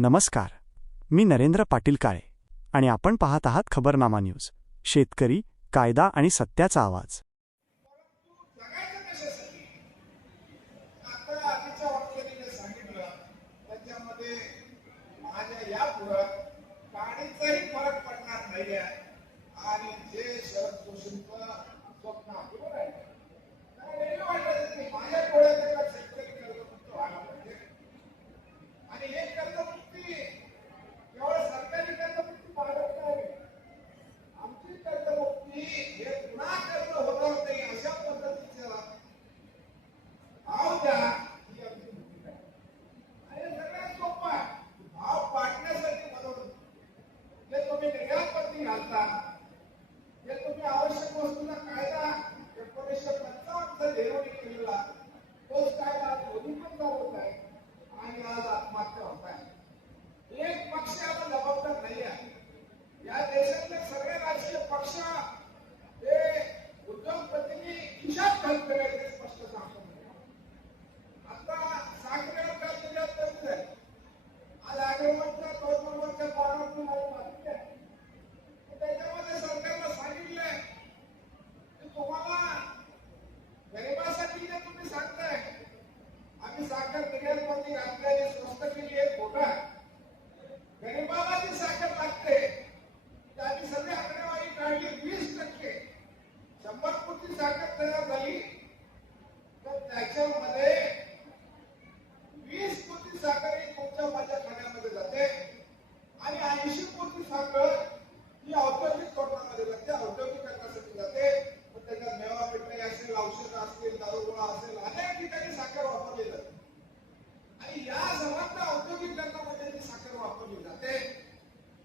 नमस्कार. मी नरेंद्र पाटील काळे आणि आपण पाहत आहात खबरनामा न्यूज. शेतकरी, कायदा आणि सत्याचा आवाज. आवश्यक वस्तूंचा कायदा 1955 निर्माण केलेला तोच कायदा दोन्ही पण चालवत आहे आणि आज आत्महत्या होत आहे. एक पक्ष आता जबाबदार नाही आहे. या देशातले सगळे राजकीय पक्ष हे उद्योगपतींनी खिशात घालते हे स्पष्ट सांगतो. आता साखरेवर काहीतरी कमी झाली. आज आगरवरच्या 2 नंबरच्या पारातून माहिती आहे. त्याच्यामध्ये सरकारला सांगितलंय की तुम्हाला गरिबासाठी जे तुम्ही सांगताय आम्ही साखर निर्यात बंदी घातल्याने स्वस्त केली आहे खोटा. गरिबाला जी साखर लागते त्याची सगळी आकडेवारी काढली 20%. 100 कोटी साखर तयार झाली तर त्याच्यामध्ये 20 कोटी साखर ही तुमच्या माझ्या खाण्यामध्ये जाते आणि 80 कोटी साखर ही औद्योगिक तोटामध्ये जाते, औद्योगिकरणासाठी जाते. पण त्याच्यात मेवा मिठाई असेल, औषधं असतील, दारूगोळा असेल, अनेक ठिकाणी साखर वापरली जाते आणि या सर्वांच्या औद्योगिकरणामध्ये जी साखर वापरली जाते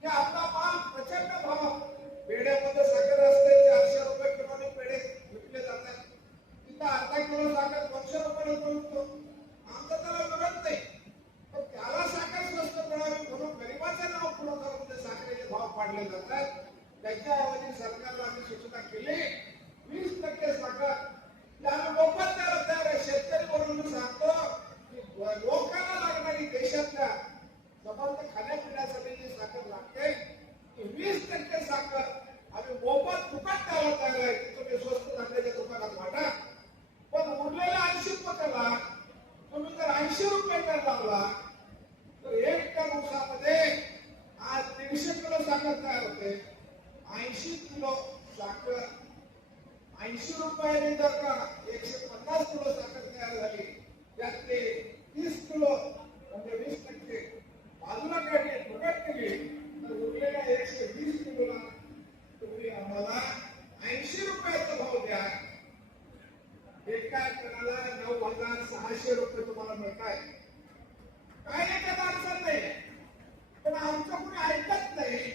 की आपला माल प्रचंड भाव पेढ्यामध्ये साखर असते 400 रुपये किलोने पेढे विकले जातात. तिथं अर्धा किलो साखर 200 रुपये विकतो. आमचं त्याला मिळत नाही. पण त्याला साखर स्वस्त मिळावी म्हणून गरिबाचं नाव पुढे करून साखरेचे भाव पाडले जातात. त्याच्याऐवजी सरकारला आम्ही सूचना केली 20% साखर त्याला मोफत द्यायला तयार आहे. शेतकरी म्हणून मी सांगतो की लोकांना लागणारी देशातल्या समर्थ खाण्यापिण्यासाठी जी साखर लागते ती 20% साखर आम्ही मोफत फुकट द्यायला तयार आहे. की तुम्ही स्वस्त धान्याच्या दुकानात वाटा. पण उरलेल्या 80% तुम्ही जर 80 रुपये दर लावला तर 1 टन ऊसामध्ये आज 300 किलो साखर तयार होते. 80 किलो साखर 80 रुपयाने जर का 150 किलो साखर तयार झाली त्यातले 30 किलो म्हणजे 20% बाजूला काढली फुकट केली तर उरलेल्या 120 किलोला तुम्ही आम्हाला 80 रुपयाचा भाव द्या. एका टनाला 9,600 रुपये तुम्हाला मिळत आहे. काय त्यात अडचण नाही पण आमचं कोणी ऐकत नाही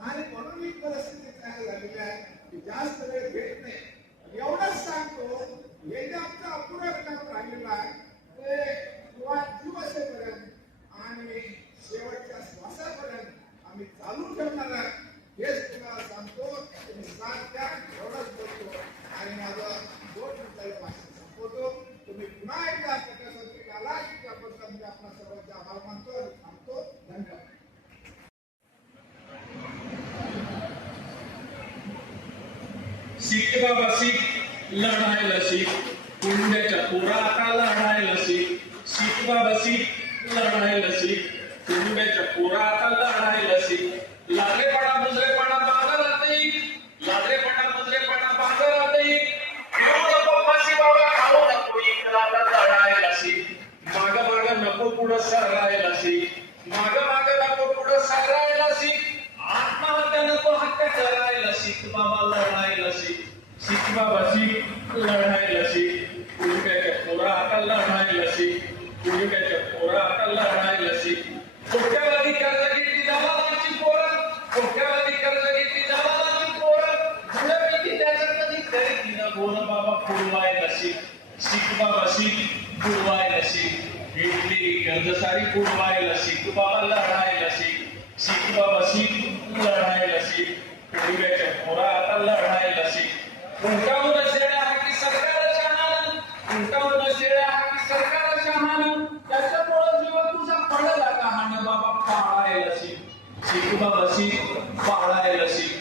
आणि म्हणून ही परिस्थिती तयार झालेली आहे की जास्त वेळ घेत नाही. एवढंच सांगतो हे जे आमचं अपुरं काम राहिलेलं आहे ते जीव असेपर्यंत आणि शेवटच्या श्वासापर्यंत आम्ही चालू ठेवणार आहे. हेच तुम्हाला सांगतो. तुम्ही साथ द्या एवढंच बोलतो आणि माझं 2 मिनिटाचं भाषण संपवतो. तुम्ही पुन्हा एकदा त्याच्यासाठी आला की आपण मी आपला सर्वांचे आभार मानतो आणि थांबतो. धन्यवाद. शिक बाबा शिक, लढायला शिक, कुंड्याच्या पोरा आता लढायला शिक. शिक बाबा शिक, लढायला शिक, कुंड्याच्या पोरा आता लढायला शिक. लाडरेपणा मुजरेपणा बाजारात येईल, लाडरेपणा मुजरेपणा बाजारात येईल. एवढं पप्पाशी बाबा खाऊ नको इकडं आता लढायला शिक. माग माग नको पुढं सररायला शिक, माग माग नको पुढं सररायला शिक. आत्महत्या नको हत्या करायला शिक बाबा लढायला शिक. शिक बाबा शिक, लढायला शिक, कुंड्याच्या पोरा आता लढायला शिक, कुंड्याच्या पोरा आता लढायला शिक. कोट्यावधी कर्ज घेतली दलालाची पोरं, कोट्यावधी कर्ज घेतली दलालाची पोरं, जुळवली त्याचं कधी खरेदी न बोल बाबा पुरवायला शिक. शिक बाबा शिक, पुरवायला शिक. घेतली कर्ज सारी पुरवायला शिक बाबा लढायला शिक. शिक बाबा शिक, लढायला शिक, कुंड्याच्या पोरा आता लढायला शिक. उंटावून शेळ्या हाकी सरकारच्या हानं, उंटावून शेळ्या हाकी सरकारच्या हानं. त्याच्यामुळे जीवन तुझा पडला का हाणं बाबा पाळायला शिक शिक बाबा शिक पाळायला शिक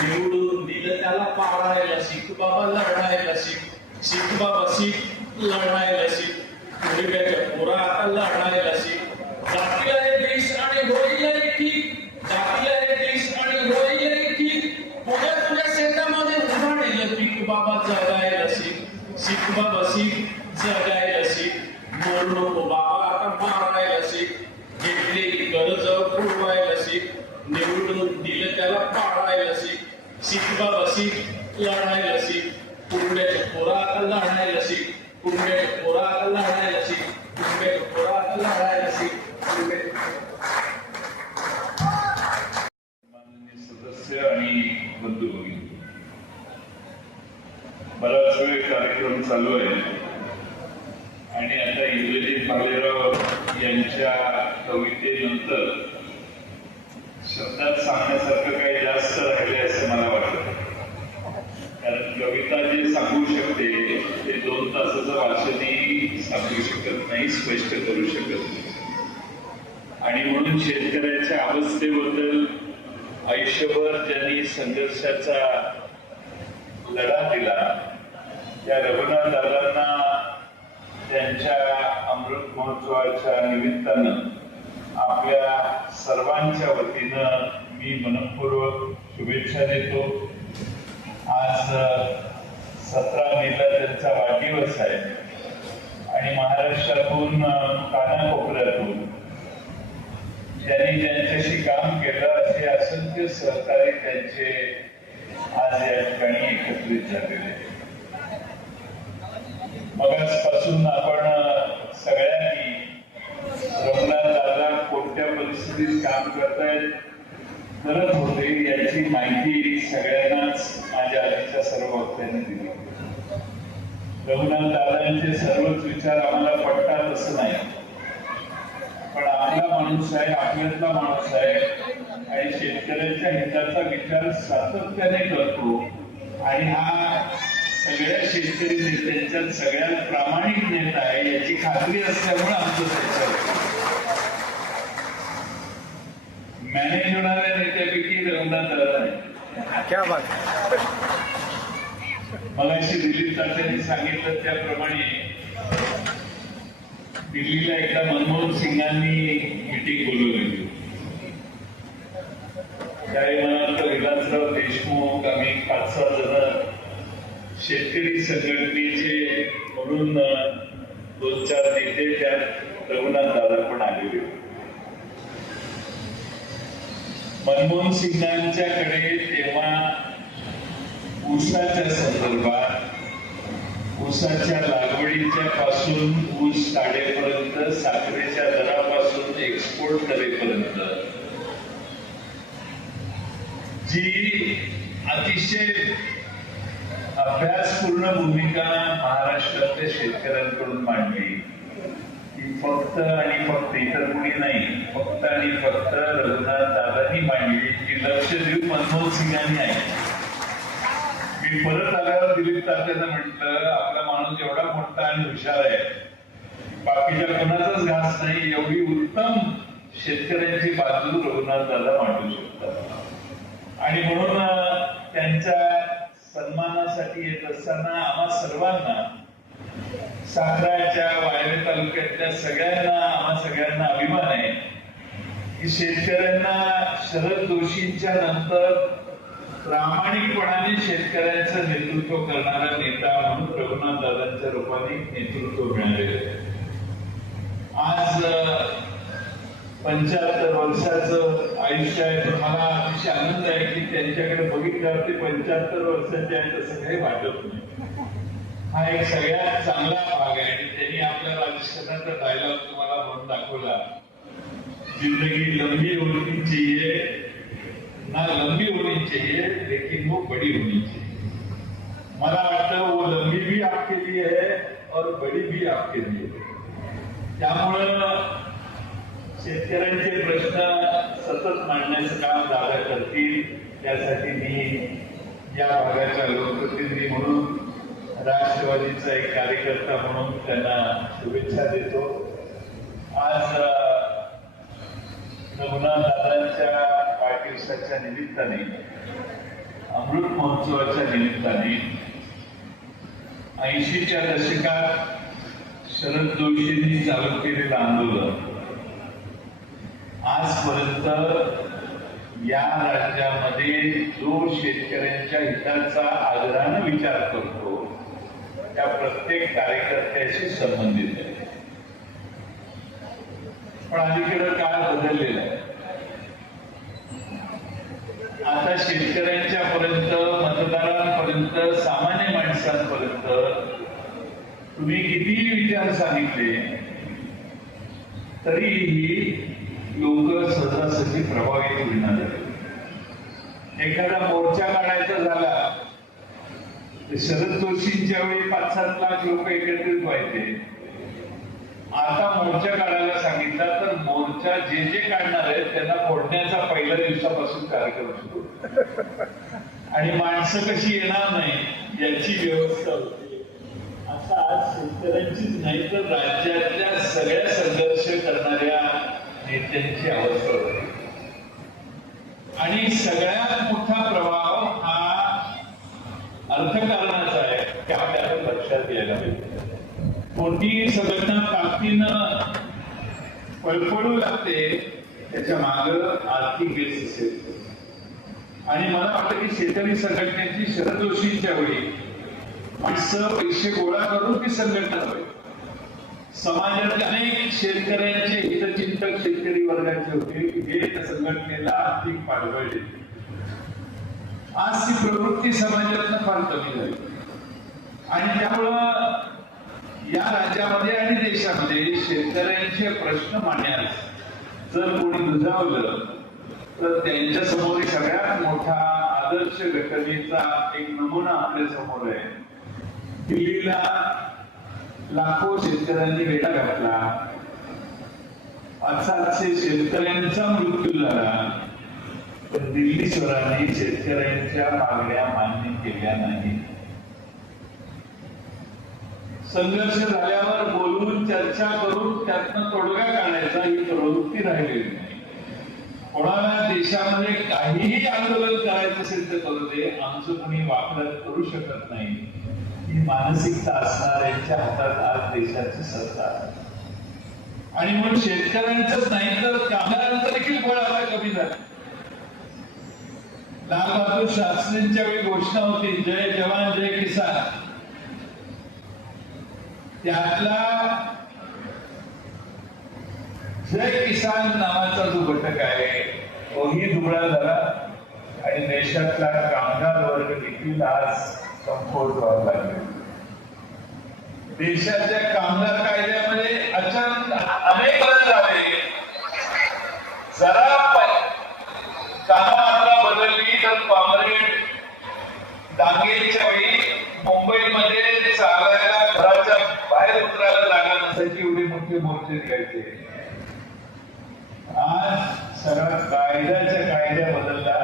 निवडून दिलं त्याला पाळायला शिक बाबा लढायला शिक शिक बाबा शिक लढायला शिक पूर्वेच्या पोरा आता लढायला शिक जातीला हे देश आणि होईल ठीक जातीला हे देश आणि होईल ठीक पुण्यात तुझ्या शेतामध्ये उघाडेल पीक बाबा जगायला शिक शिक बाबा शिक जगायला शिक मोर नको बाबा आता मारायला शिक घेतलेली कर्ज पुरवायला शिक निवडून दिलं त्याला पाळायला शिक शिक बाबा शिक लढायला शिक पुण्याच्या पोरा आता लढायला शिक पुण्याच्या पोरा आता लढायला शिक पुण्याच्या पोरा आता लढायला शिक माननीय सदस्य आणि बंधू भगिनी, बराच वेळ कार्यक्रम चालू आहे आणि आता इंद्रजित भालेराव यांच्या कवितेनंतर शब्दात सांगण्यासारखं काही जास्त राहिले असं मला वाटतं. कारण कविता जे सांगू शकते ते 2 तासाचं वाचनही सांगू शकत नाही, स्पष्ट करू शकत नाही. आणि म्हणून शेतकऱ्याच्या अवस्थेबद्दल आयुष्यभर ज्यांनी संघर्षाचा लढा दिला त्या रघुनाथ दादांना त्यांच्या अमृत महोत्सवाच्या निमित्तानं आपल्या सर्वांच्या वतीनं मी मनपूर्वक शुभेच्छा देतो. आज 17 मेला त्यांचा वाढदिवस आहे आणि महाराष्ट्रातून कानाकोपऱ्यातून त्यांनी त्यांच्याशी काम केलं असे असंख्य सहकारी त्यांचे आज या ठिकाणी एकत्रित झालेले. मगाचपासून आपण सगळ्यांनी रघुनाथ दादा कोणत्या परिस्थितीत काम करत होते याची माहिती सगळ्यांनाच माझ्या आधीच्या सर्व वक्त्यांनी दिली. रघुनाथ दादांचे सर्वच विचार आम्हाला पटतात असं नाही, पण आपला माणूस आहे, आपल्यातला माणूस आहे आणि शेतकऱ्यांच्या हिताचा विचार सातत्याने करतो आणि हा सगळ्या शेतकरी नेत्यांच्यात सगळ्यात प्रामाणिक नेता आहे याची खात्री असल्यामुळे आमचं त्याच्यावर मॅनेज होणाऱ्या नेत्यापैकी रघुनाथ दादा आहे. क्या बात. मगाशी दिलीप तात्यांनी सांगितलं त्याप्रमाणे दिल्लीला एकदा मनमोहन सिंगांनी मीटिंग बोलवली होती. त्यावेळी मला वाटतं विलासराव देशमुख आम्ही 5-6 जण शेतकरी संघटनेचे म्हणून 2-4 नेते त्यात रघुनाथ दादा पण आलेले होते. मनमोहन सिंगांच्याकडे तेव्हा ऊसाच्या संदर्भात ऊसाच्या लागवडीच्या पासून ऊस काढेपर्यंत साखरेच्या दरापासून एक्सपोर्ट करेपर्यंत जी अतिशय अभ्यासपूर्ण भूमिका महाराष्ट्रातल्या शेतकऱ्यांकडून मांडली ती फक्त आणि फक्त इतर कुणी नाही, फक्त आणि फक्त रघुनाथ दादांनी मांडली, जी लक्षद्वीप मनमोहन सिंगांनी आहे. मी परत आल्यावर दिलीप तात्यांना म्हटलं आपला माणूस एवढा मोठा आणि हुशार आहे, बाकीच्या कोणाचाच घास नाही, एवढी उत्तम शेतकऱ्यांची बाजू रघुनाथ दादा मांडू शकतात. आणि म्हणून त्यांच्या सन्मानासाठी येत असताना आम्हा सर्वांना साखराच्या वायवे तालुक्यातल्या आम्हा सगळ्यांना अभिमान आहे की शेतकऱ्यांना शरद जोशींच्या नंतर प्रामाणिकपणाने शेतकऱ्यांचं नेतृत्व करणारा नेता म्हणून रघुनाथ दादांच्या रूपाने नेतृत्व मिळालेलं आहे. आज 75 वर्षाचं आयुष्य आहे, पण मला अतिशय आनंद आहे की त्यांच्याकडे बघितल्यावर ते 75 वर्षाचे आहेत असं काही वाटत नाही. हा एक सगळ्यात चांगला भाग आहे आणि त्यांनी आपल्या राजकारणाचा डायलॉग तुम्हाला म्हणून दाखवला, जिंदगी लंबी होनी चाहिए ना लंबी होनी चाहिए लेकिन वो बड़ी होनी चाहिए. मला वाटतं वो लंबी भी आपके लिए है और बड़ी भी आपके लिए. त्यामुळं शेतकऱ्यांचे प्रश्न सतत मांडण्याचं काम दादा करतील, त्यासाठी मी या भागाचा लोकप्रतिनिधी म्हणून राष्ट्रवादीचा एक कार्यकर्ता म्हणून त्यांना शुभेच्छा देतो. आज रघुनाथदादांच्या वाढदिवसाच्या निमित्ताने, अमृत महोत्सवाच्या निमित्ताने 80च्या दशकात शरद जोशींनी चालू केलेलं आंदोलन आजपर्यंत या राज्यामध्ये जो शेतकऱ्यांच्या हिताचा आदरानं विचार करतो त्या प्रत्येक कार्यकर्त्याशी संबंधित आहे. पण अलीकडे काळ बदललेला आहे. आता शेतकऱ्यांच्या पर्यंत, मतदारांपर्यंत, सामान्य माणसांपर्यंत तुम्ही कितीही विचार सांगितले तरीही लोक सहजासहजी प्रभावित होणार. एखादा मोर्चा काढायचा झाला तर शरद जोशींच्या वेळी 5-7 लाख लोक एकत्रित व्हायचे. आता मोर्चा काढायला सांगितला तर मोर्चा जे काढणार आहेत त्यांना फोडण्याचा पहिल्या दिवसापासून कार्यक्रम सुरू आणि माणसं कशी येणार नाही याची व्यवस्था होती. आता आज शेतकऱ्यांचीच नाही तर राज्यातल्या सगळ्या संघर्ष करणाऱ्या नेत्यांची अवस्था होती. आणि सगळ्यात मोठा प्रभाव हा अर्थकारणाचा आहे ते आपल्याला लक्षात यायला पाहिजे. कोणतीही संघटना ताकदीनं फळफळू लागते त्याच्या मागं आर्थिक बेस असेल. आणि मला वाटतं की शेतकरी संघटनेची शरद जोशींच्या वेळी माणसं पैसे गोळा करून ती संघटना होईल. समाजातले अनेक शेतकऱ्यांचे हितचिंतक शेतकरी वर्गाचे होते हे त्या संघटनेला आर्थिक पाठबळ देते. आज ती प्रवृत्ती समाजातनं फार कमी झाली आणि त्यामुळं या राज्यामध्ये आणि देशामध्ये शेतकऱ्यांचे प्रश्न मांडण्यास जर कोणी दुजावलं तर त्यांच्या समोर सगळ्यात मोठा आदर्श घटनेचा एक नमुना आपल्या समोर आहे. दिल्लीला लाखो शेतकऱ्यांनी वेढा घातला, 500 शेतकऱ्यांचा मृत्यू झाला, पण दिल्ली स्वराने शेतकऱ्यांच्या मागण्या मान्य केल्या नाही. संघर्ष झाल्यावर बोलून चर्चा करून त्यातनं तोडगा काढायचा ही प्रवृत्ती राहिलेली नाही. कोणाला देशामध्ये काहीही आंदोलन करायचं असेल तर करू दे, आमचं कोणी वापर करू शकत नाही ही मानसिकता असणाऱ्यांच्या हातात आज देशाची सत्ता आहे. आणि म्हणून शेतकऱ्यांचंच नाही तर कामगारांचं देखील बळ आता कमी झालं. लाल बहादूर शास्त्रींच्या वेळी घोषणा होती जय जवान जय किसान. त्यातला जय किसान नावाचा जो घटक आहे तोही दुबळा झाला आणि देशातला कामगार वर्ग देखील आज कमकुवत व्हायला लागले. देशाच्या कामगार कायद्यामध्ये अचानक अनेक बदल झाले. जरा काममात्रा बदलली तर कॉम्रेड दांगेच्या वेळी मुंबईमध्ये चालायला घराच्या बाहेर उतरायला जागा नसायची, एवढे मोठे मोर्चे निघायचे. आज सगळा कायद्या बदलला.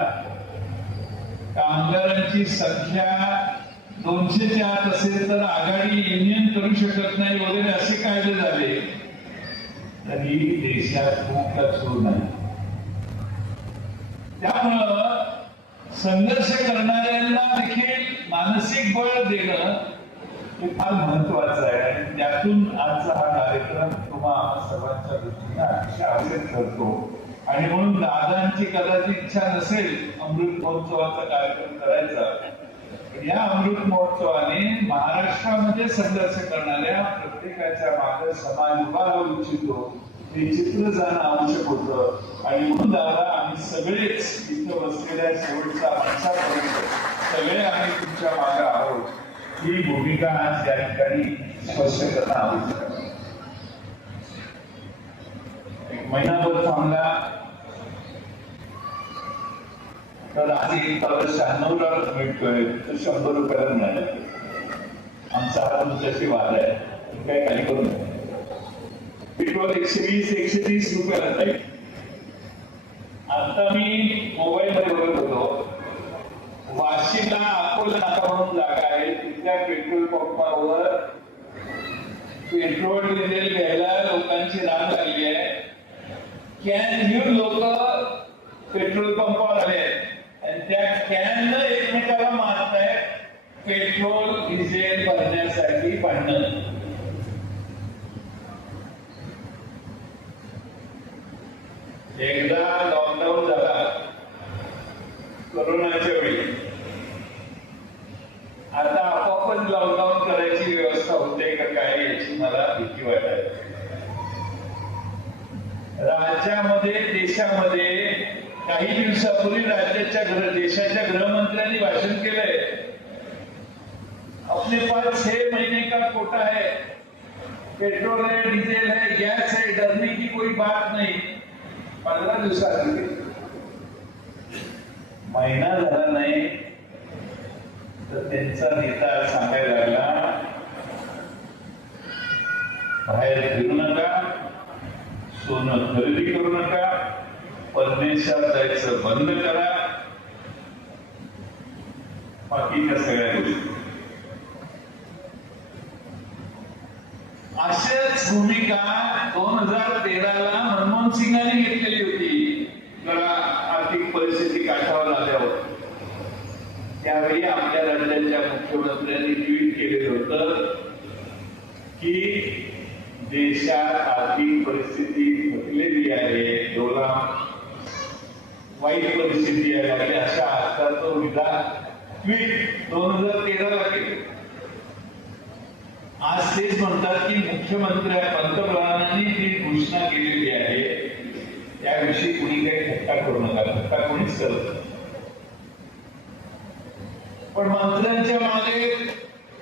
कामगारांची संख्या 200च्या आत असेल तर आघाडी युनियन करू शकत नाही वगैरे असे कायदे झाले तरी देशात खूप सुरू नाही. त्यामुळं संघर्ष करणाऱ्यांना देखील मानसिक बळ देणं हे फार महत्वाचं आहे. आणि त्यातून आजचा हा कार्यक्रम तुम्हा सर्वांच्या दृष्टीने अतिशय आवश्यक ठरतो. आणि म्हणून दादांची कदाचित इच्छा नसेल अमृत महोत्सवाचा कार्यक्रम करायचा, या अमृत महोत्सवाने महाराष्ट्रामध्ये संघर्ष करणाऱ्या प्रत्येकाच्या मागे समाज उभा राहू इच्छितो हे चित्र जाणं आवश्यक होतं. आणि म्हणून दादा आम्ही सगळेच इथं बसलेल्या शेवटच्या माणसापर्यंत सगळे आम्ही तुमच्या मागे आहोत ही भूमिका आज या ठिकाणी स्पष्ट करणं आवश्यक आहे. एक महिनाभर थांबला तर आज 1,96,000 मिळतोय तर 100 रुपयाला मिळाले. आमचा हा तुमच्याशी वाद आहे, काही काही करू नये. पेट्रोल 120-130 रुपयाला जाईल. आता मी मोबाईलमध्ये बघत होतो, वाशीला अकोला नाका म्हणून जागा आहे, तिथल्या पेट्रोल पंपावर पेट्रोल डिझेल घ्यायला लोकांची रांग लागली आहे. कॅन घेऊन लोक पेट्रोल पंपावर आले आहेत आणि त्या कॅननं एकमेकाला मारतायत पेट्रोल डिझेल भरण्यासाठी भांडण. एकदा लॉकडाऊन झाला कोरोनाच्या वेळी, आता आपोआपच लॉकडाऊन करायची व्यवस्था होते का काय याची मला भीती वाटायची. राज्यामध्ये देशामध्ये काही दिवसापूर्वी देशाच्या गृहमंत्र्यांनी भाषण केलंय, अपने पास 6 महीने का कोटा है, पेट्रोल है, डीजल है, गैस है, डरने की कोई बात नहीं. 15 दिवसापूर्वी, महिना झाला नाही तर त्यांचा नेता सांगायला लागला बाहेर फिरू नका, सोनं खरेदी करू नका, परदेशात जायचं बंद करा, बाकीच्या सगळ्या गोष्टी. अशाच भूमिका 2013ला मनमोहन सिंगांनी घेतलेली होती. जरा आर्थिक परिस्थिती काठावर आल्यावर त्यावेळी आपल्या राज्याच्या मुख्यमंत्र्यांनी ट्विट केलेलं होतं की देशात आर्थिक परिस्थिती घटलेली आहे, वाईट परिस्थिती आहे, अशा अर्थाचं विधान ट्विट 2013ला केले. आज तेच म्हणतात की पंतप्रधानांनी जी घोषणा केलेली आहे त्याविषयी कुणी काही थट्टा करू नका, थट्टा कोणीच करत नाही. पण मंत्र्यांच्या मागे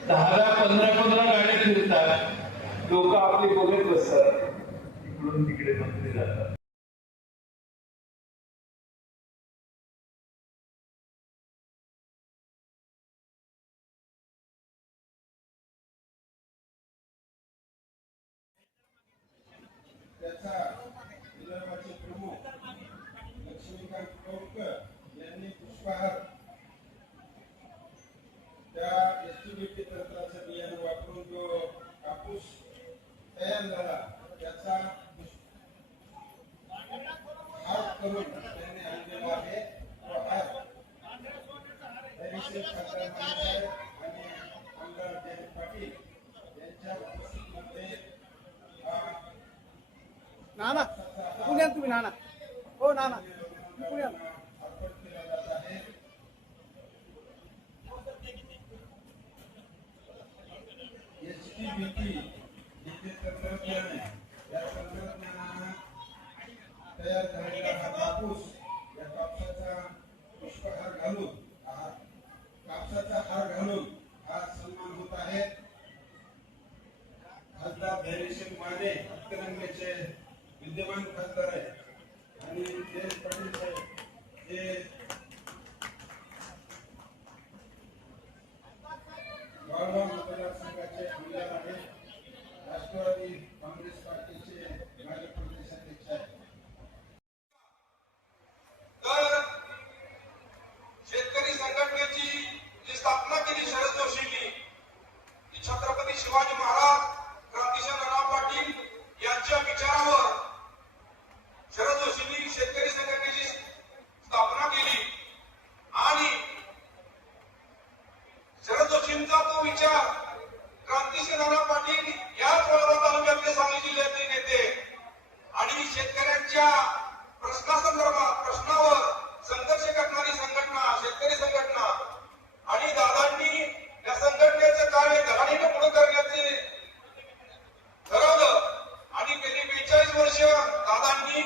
10-15 गाड्या फिरतात, लोक आपले बघत बसतात, इकडून तिकडे मंत्री जातात. त्याचा विदर्भाचे प्रमुख लक्ष्मीकांत कौटकर यांनी पुष्पहार त्या एसटीबीटी तंत्राचं बियाणं वापरून जो कापूस तयार झाला त्याचा हार करून त्यांनी आणलेला आहे. तो हार हरिशेठ खासदार मानेसाहेब आणि आमदार जयंत पाटील यांच्या उपस्थितीमध्ये नाना पुण्यात तुम्ही नाना हो नाना पुण्यात अर्पण केला जात आहे. एसटीबीटी हे तंत्रज्ञान आहे, या तंत्रज्ञानानं तयार झालेला हा कापूस, या कापसाचा पुष्पहार घालून कापसाचा हार घालून हा सन्मान होत आहे. खासदार धैर्यशील माने हातकणंगलेचे विद्यमान खासदार आहेत आणि जयंत पाटील साहेब हे गावगाव मतदारसंघाचे आमदार आहेत, राष्ट्रवादी काँग्रेस पार्टीचे माजी प्रदेशाध्यक्ष आहेत. तर शेतकरी संघटनेची जी स्थापना केली शरद जोशींनी, ती छत्रपती शिवाजी महाराज, क्रांतिसिंह नाना पाटील यांच्या विचारावर शरद जोशींनी शेतकरी संघटनेची स्थापना केली आणि शरद जोशींचा तो विचार क्रांतिसिंह नाना पाटील याच वळवा तालुक्यातले सांगली जिल्ह्यातले नेते आणि शेतकऱ्यांच्या प्रश्नावर संघर्ष करणारी संघटना, शेतकरी संघटना, आणि दादांनी या संघटनेचं कार्य धडाडीने पुढे करण्याचे ठरवलं आणि गेली 42 वर्ष दादांनी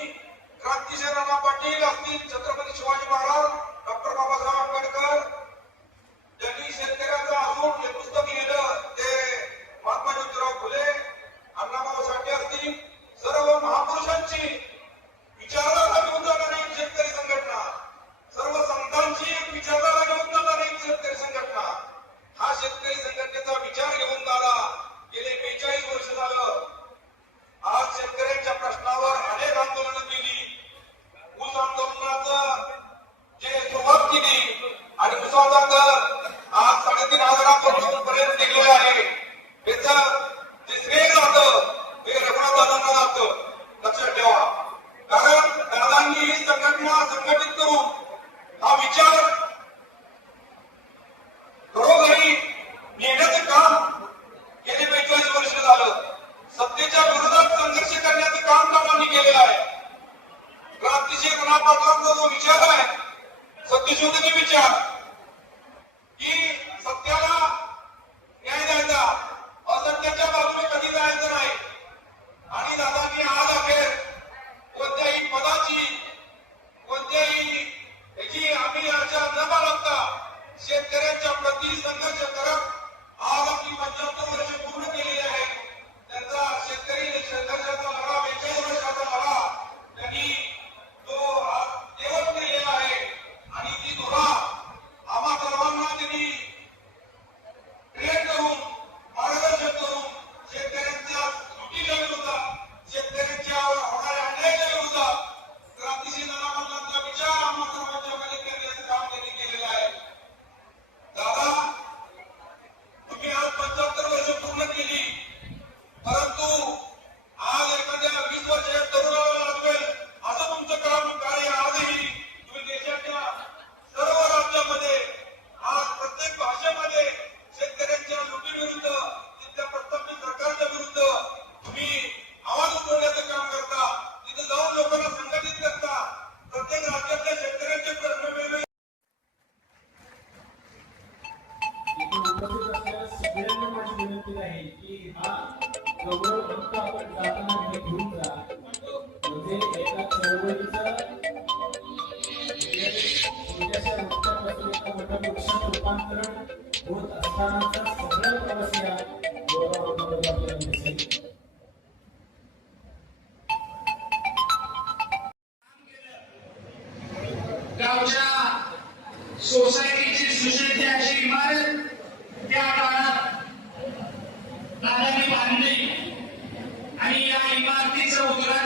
क्रांतिसिंह नाना पाटील असतील, छत्रपती शिवाजी महाराज, डॉक्टर बाबासाहेब आंबेडकर ज्यांनी शेतकऱ्यांचा असून हे पुस्तक लिहिलं ते महात्मा ज्योतिराव फुले, अण्णाभाऊ साठे असतील, सर्व महापुरुषांची विचारधारा घेऊन जाणारी शेतकरी संघटना, सर्व संतांची विचारधारा घेऊन जाणारी शेतकरी संघटना, हा शेतकरी संघटनेचा विचार घेऊन दादा गेले 42 वर्ष झालं आज शेतकऱ्यांच्या प्रश्नावर अनेक आंदोलनं केली. ऊस आंदोलनाचं करून हा विचार घरोघरी नेण्याचं काम गेली 45 वर्ष झालं. सत्तेच्या विरोधात संघर्ष करण्याचं काम कामांनी केलेलं आहे. क्रांतिशील राणा पाटलांचा जो विचार आहे, सत्यशोधनी विचार, की सत्याला न्याय द्यायचा, असत्याच्या बाजूने कधी जायचं नाही. आणि दादांनी आज अखेर कोणत्याही पदाची, कोणत्याही याची आम्ही आशा न बाळगता शेतकऱ्यांच्या प्रती संघर्ष करत आज आपली 75 वर्ष पूर्ण केलेली आहेत. त्यांचा शेतकरी संघर्षाचा लढा, 42 वर्षाचा लढा त्यांनी तो देवत केलेला आहे. आणि ती धुरा आम्हा सर्वांना त्यांनी ट्रेन करून, मार्गदर्शन करून शेतकऱ्यांच्या लुटीच्या विरोधात, शेतकऱ्यांच्या होणाऱ्या अन्यायाच्या विरोधात क्रांतिशील राणा पाटलांचा विचार आम्हा सर्वांच्या मध्ये करण्याचं काम त्यांनी केलेलं आहे. दादा, तुम्ही आज 75 वर्ष पूर्ण केली, परंतु आज एखाद्या 20 वर्षाच्या तरुणाला लागेल असं तुमचं काम कार्य आजही तुम्ही देशाच्या सर्व राज्यामध्ये, आज प्रत्येक भाषेमध्ये शेतकऱ्यांच्या लुटीविरुद्ध, तिथल्या प्रस्थापित सरकारच्या विरुद्ध तुम्ही आवाज उठवण्याचं काम करता. तिथे जाऊन लोकांना संघटित करता. प्रत्येक राज्यातल्या शेतकऱ्यांचे प्रश्न वेगवेगळे इथे उपस्थित असलेल्या सगळ्यांना माझी विनंती आहे की हा गौरव फक्त आपण जाताना हे घेऊन जा. म्हणजे एका चळवळीचं छोट्याशा वृक्षापासून एका मोठ्या वृक्षात रूपांतरण होत असतानाचा सगळा प्रवास या गौरवामध्ये आपल्याला दिसेल. गावच्या सोसायटीची सुशोभित अशी इमारत त्या काळात दादांनी बांधली आणि या इमारतीचं उद्घाटन